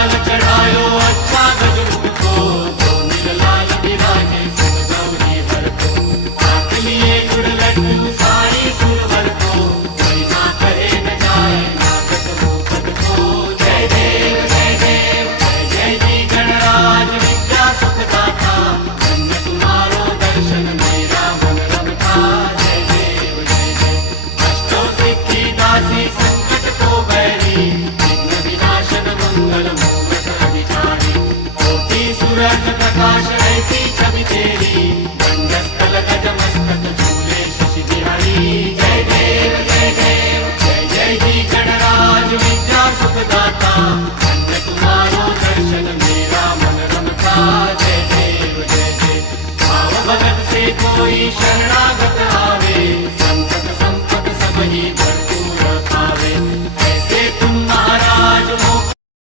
लाल चढ़ायो अच्छा गजरूप को, जो नीललाल विराजे सुन गौरी वर को। हाथ लिए गुड़ लड्डू सारी सुरवर को, कोई ना करे न जाए नागत भूपत को। जय देव जय देव जय जय जी गणराज विद्या सुखदाता, धन्य तुम्हारो दर्शन मेरा मन रमता। जय देव जय जय अष्टो सिद्धि दासी संकट को बैरी, विघ्न विनाशन मंगल मूलक अधिकारी। कोटि सूरज प्रकाश ऐसी छवि तेरी, दंडस्थल गज मस्तक झूले शशि बिहारी। जय देव जय देव जय जय जी गणराज विद्या सुखदाता, धन्य तुम्हारो दर्शन मेरा मन रमता। जय देव जय जय भाव भगत से कोई शरण